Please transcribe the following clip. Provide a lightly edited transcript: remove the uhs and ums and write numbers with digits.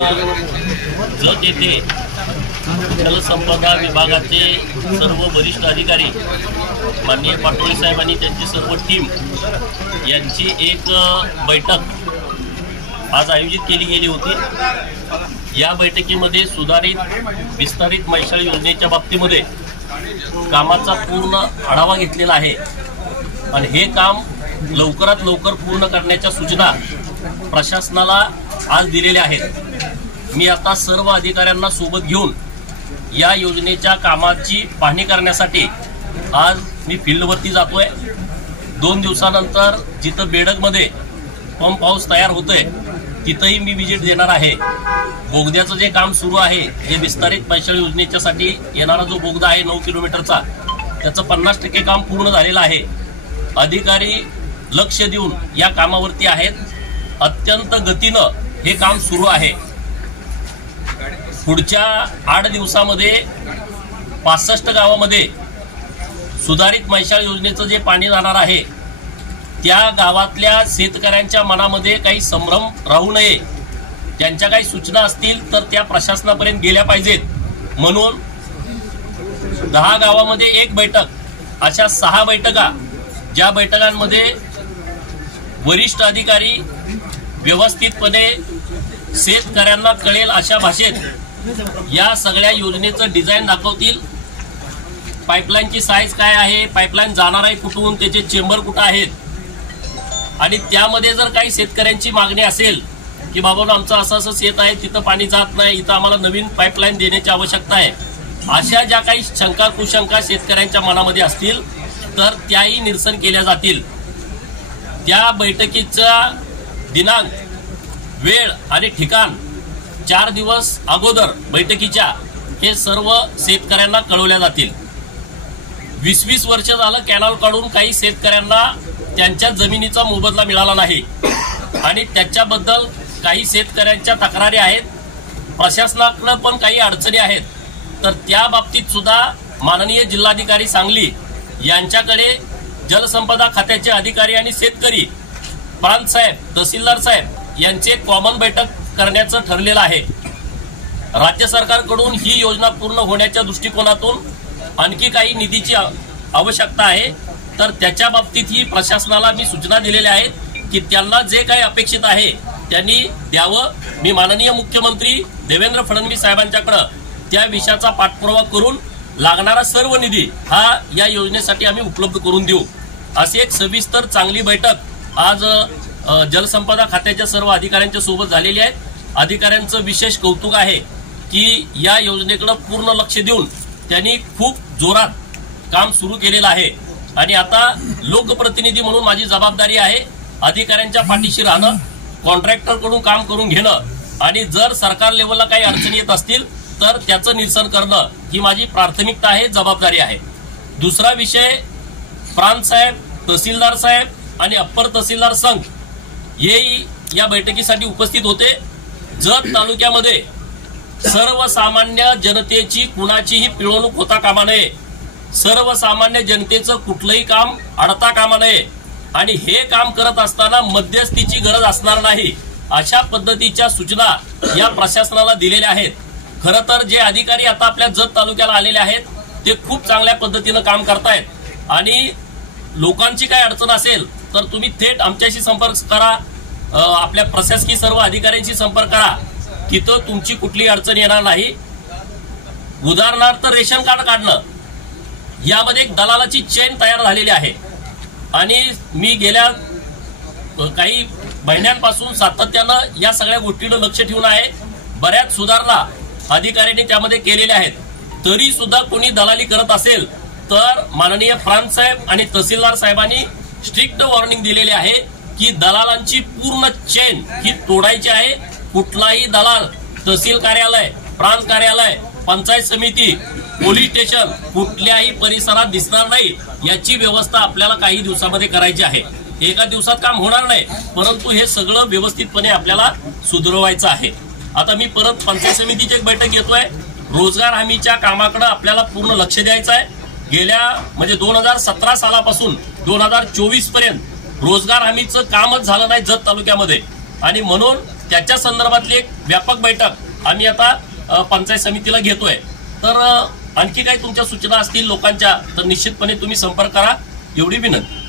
जत येथे जलसंपदा विभागाचे सर्व वरिष्ठ अधिकारी माननीय पाटोळे साहेब आणि त्यांची सर्व टीम यांची एक बैठक आज आयोजित केली गेली होती। या बैठकीमध्ये सुधारित विस्तारित मैशाळी योजनेच्या बाबतीमध्ये कामाचा पूर्ण आढावा घेतलेला आहे आणि हे काम लवकरात लवकर पूर्ण करण्याच्या सूचना प्रशासनाला आज दिलेल्या आहेत। मी आता सर्व अधिकाऱ्यांना सोबत घेऊन या योजनेच्या कामाची पाहणी करण्यासाठी आज मी फील्डवरती जातोय। 2 दिवसानंतर जिथं बेडगमध्ये पंप हाऊस तयार होतोय तिथंही मी विजिट देणार आहे। बोगद्याचं जे काम सुरू आहे, जे विस्तारित मैशाळी योजनेच्यासाठी येणारा जो बोगदा आहे 9 किलोमीटरचा, त्याचं 50% काम पूर्ण झालेलं आहे। अधिकारी लक्ष देऊन या कामावरती आहेत। अत्यंत गतीनं हे काम सुरू आहे। पुढच्या 8 दिवसामध्ये 65 गावामध्ये सुधारित मैशाळी योजनेचं जे पाणी जाणार आहे त्या गावातल्या शेतकऱ्यांच्या मनामध्ये काही संभ्रम राहू नये, त्यांच्या काही सूचना असतील तर त्या प्रशासनापर्यंत गेल्या पाहिजेत। म्हणून 10 गावामध्ये एक बैठक, अशा 6 बैठका, ज्या बैठकांमध्ये वरिष्ठ अधिकारी व्यवस्थितपणे शेतकऱ्यांना कळेल अशा भाषेत या सगळ्या योजनेचं डिझाईन दाखवतील। पाईपलाईनची साईज काय आहे, पाईपलाईन जाणार आहे कुठून, त्याचे चेंबर कुठं आहेत, आणि त्यामध्ये जर काही शेतकऱ्यांची मागणी असेल की बाबा आमचं असं असं शेत आहे, तिथं पाणी जात नाही, इथं आम्हाला नवीन पाईपलाईन देण्याची आवश्यकता आहे, अशा ज्या काही शंका कुशंका शेतकऱ्यांच्या मनामध्ये असतील तर त्याही निरसन केल्या जातील। त्या बैठकीचा दिनांक, वेळ आणि ठिकाण 4 दिवस अगोदर बैठकीच्या हे सर्व शेतकऱ्यांना कळवल्या जातील। 20-20 वर्ष झालं कॅनल काढून काही शेतकऱ्यांना त्यांच्या जमिनीचा मोबदला मिळाला नाही आणि त्याच्याबद्दल काही शेतकऱ्यांच्या तक्रारी आहेत। प्रशासनाकडे पण काही अडचणी आहेत, तर त्या बाबतीत सुद्धा माननीय जिल्हाधिकारी सांगली यांच्याकडे जलसंपदा खात्याचे अधिकारी आणि शेतकरी, प्रांत साहेब, तहसीलदार साहेब यांचे कॉमन बैठक करण्याचं ठरलेलं आहे। राज्य सरकारकडून ही योजना पूर्ण होण्याच्या दृष्टिकोनातून आणखी काही निधीची आवश्यकता आहे, तर त्याच्या बाबतीत ही प्रशासनाला मी सूचना दिलेल्या आहेत की त्यांना जे काही अपेक्षित आहे त्यांनी द्यावं। मी माननीय मुख्यमंत्री देवेंद्र फडणवीस साहेबांच्याकडे त्या विषयाचा पाठपुरावा करून लागणारा सर्व निधी हा या योजनेसाठी आम्ही उपलब्ध करून देऊ। अशी एक सविस्तर चांगली बैठक आज जलसंपदा खात्याच्या सर्व अधिकाऱ्यांच्या सोबत झालेली आहे। अधिकाऱ्यांचं विशेष कौतुक आहे की या योजनेकडे पूर्ण लक्ष देऊन त्यांनी खूप जोरात काम सुरू केलेलं आहे आणि आता लोकप्रतिनिधी म्हणून माझी जबाबदारी आहे अधिकाऱ्यांच्या पाठीशी राहणं, कॉन्ट्रॅक्टरकडून काम करून घेणं आणि जर सरकार लेवलला काही अडचणी येत असतील तर त्याचं निरसन करणं ही माझी प्राथमिकता आहे, जबाबदारी आहे। दुसरा विषय, प्रांत साहेब, तहसीलदार साहेब आणि अप्पर तहसीलदार संघ हेही या बैठकीसाठी उपस्थित होते। जत तालुक्यामध्ये सर्वसामान्य जनतेची कुणाचीही पिळवणूक होता कामा नये, सर्वसामान्य जनतेचं कुठलंही काम अडता कामा नये आणि हे काम करत असताना मध्यस्थीची गरज असणार नाही, अशा पद्धतीच्या सूचना या प्रशासनाला दिलेल्या आहेत। खरं तर जे अधिकारी आता आपल्या जत तालुक्याला आलेले आहेत ते खूप चांगल्या पद्धतीनं काम करतायत आणि लोकांची काय अडचण असेल तर तुम्ही थेट आमच्याशी संपर्क करा, आपल्या प्रशासकीय सर्व अधिकाऱ्यांशी संपर्क करा, तिथं तुमची कुठली अडचण येणार नाही। उदाहरणार्थ रेशन कार्ड काढणं, यामध्ये एक दलालाची चेन तयार झालेली आहे आणि मी गेल्या काही महिन्यांपासून सातत्यानं या सगळ्या गोष्टींवर लक्ष ठेवून आहे। बऱ्याच सुधारणा अधिकाऱ्यांनी त्यामध्ये केलेल्या आहेत, तरी सुद्धा कोणी दलाली करत असेल तर माननीय प्रांत साहेब आणि तहसीलदार साहेबांनी स्ट्रिक्ट वॉर्निंग दिलेली आहे की दलालांची पूर्ण चेन ही तोडायची आहे। कुठलाही दलाल तहसील कार्यालय, प्रांत कार्यालय, पंचायत समिती, पोलीस स्टेशन कुठल्याही परिसरात दिसणार नाही, याची व्यवस्था आपल्याला काही दिवसामध्ये करायची आहे। एका दिवसात काम होणार नाही, परंतु हे सगळं व्यवस्थितपणे आपल्याला सुधारवायचं आहे। आता मी परत पंचायत समितीची एक बैठक घेतोय। रोजगार हमीच्या कामाकडे आपल्याला पूर्ण लक्ष द्यायचं आहे। गेल्या म्हणजे 2017 सालापासून 2024 पर्यंत रोजगार हमीचं कामच झालं नाही जत तालुक्यामध्ये आणि म्हणून त्याच्या संदर्भातली एक व्यापक बैठक आम्ही आता पंचायत समितीला घेतोय। तर आणखी काही तुमच्या सूचना असतील लोकांच्या तर निश्चितपणे तुम्ही संपर्क करा, एवढी विनंती।